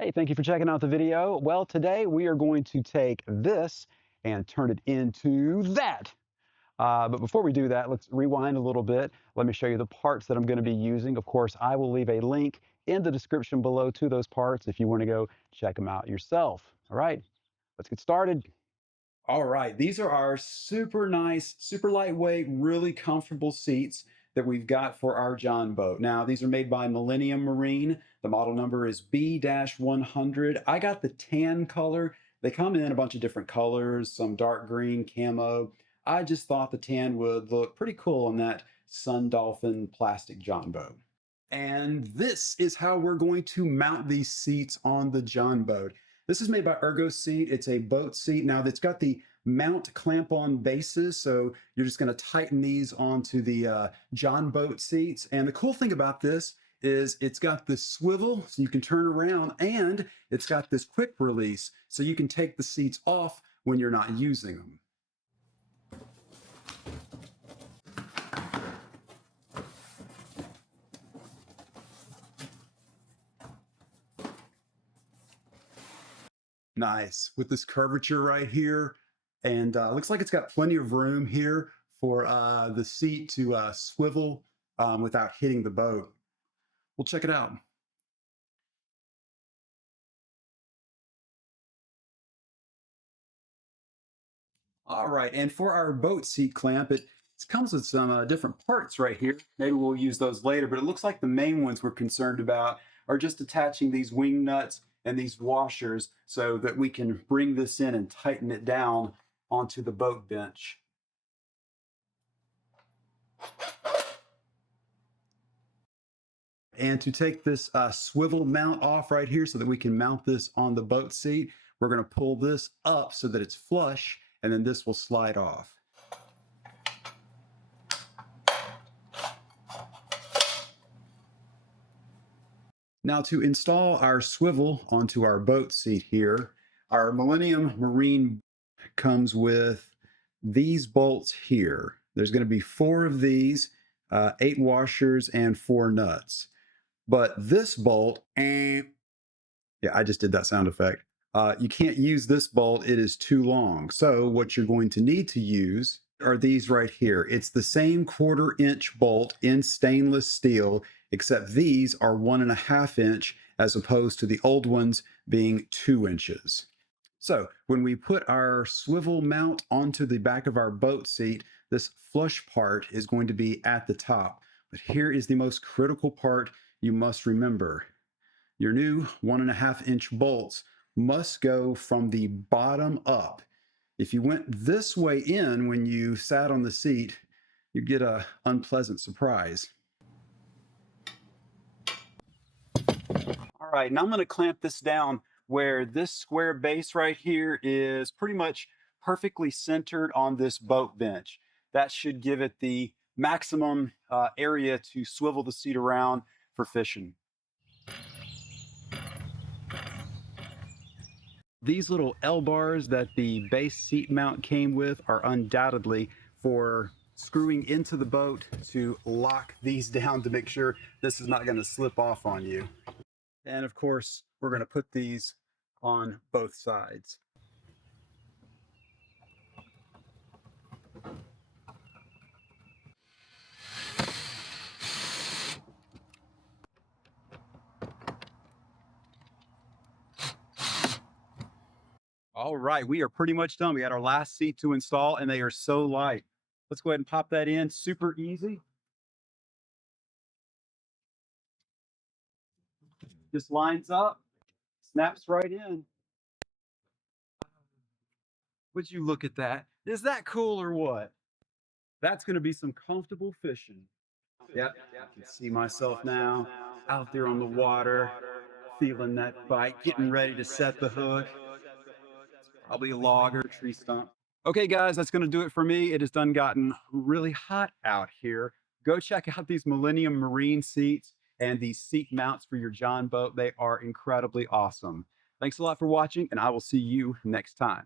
Hey, thank you for checking out the video. Well, today we are going to take this and turn it into that. But before we do that, let's rewind a little bit. Let me show you the parts that I'm going to be using. Of course, I will leave a link in the description below to those parts if you want to go check them out yourself. All right, let's get started. All right, these are our super nice, super lightweight, really comfortable seats that we've got for our Jon Boat. Now, these are made by Millennium Marine. The model number is B-100. I got the tan color. They come in a bunch of different colors, some dark green, camo. I just thought the tan would look pretty cool on that Sun Dolphin plastic Jon Boat. And this is how we're going to mount these seats on the Jon Boat. This is made by Ergo Seat. It's a boat seat. Now, it's got the mount clamp-on bases, so you're just going to tighten these onto the Jon Boat seats. And the cool thing about this is it's got this swivel, so you can turn around, and it's got this quick release, so you can take the seats off when you're not using them. Nice, with this curvature right here. And looks like it's got plenty of room here for the seat to swivel without hitting the boat. We'll check it out. All right, and for our boat seat clamp, it comes with some different parts right here. Maybe we'll use those later, but it looks like the main ones we're concerned about are just attaching these wing nuts and these washers so that we can bring this in and tighten it down onto the boat bench. And to take this swivel mount off right here so that we can mount this on the boat seat, we're going to pull this up so that it's flush, and then this will slide off. Now, to install our swivel onto our boat seat here, our Millennium Marine comes with these bolts here. There's going to be 4 of these, 8 washers, and 4 nuts. But this bolt, yeah, I just did that sound effect. You can't use this bolt, it is too long. So what you're going to need to use are these right here. It's the same 1/4 inch bolt in stainless steel, except these are 1.5 inch as opposed to the old ones being 2 inches. So when we put our swivel mount onto the back of our boat seat, this flush part is going to be at the top. But here is the most critical part you must remember. Your new 1.5 inch bolts must go from the bottom up. If you went this way in when you sat on the seat, you get an unpleasant surprise. All right, now I'm going to clamp this down where this square base right here is pretty much perfectly centered on this boat bench. That should give it the maximum area to swivel the seat around for fishing. These little L bars that the base seat mount came with are undoubtedly for screwing into the boat to lock these down to make sure this is not going to slip off on you. And of course, we're going to put these on both sides. All right, we are pretty much done. We got our last seat to install and they are so light. Let's go ahead and pop that in, super easy. Just lines up, snaps right in. Would you look at that? Is that cool or what? That's going to be some comfortable fishing. Yep, I can see myself now out there on the water, feeling that bite, getting ready to set the hook. Probably a log or a tree stump. Okay, guys, that's going to do it for me. It has done gotten really hot out here. Go check out these Millennium Marine seats and these seat mounts for your Jon Boat. They are incredibly awesome. Thanks a lot for watching, and I will see you next time.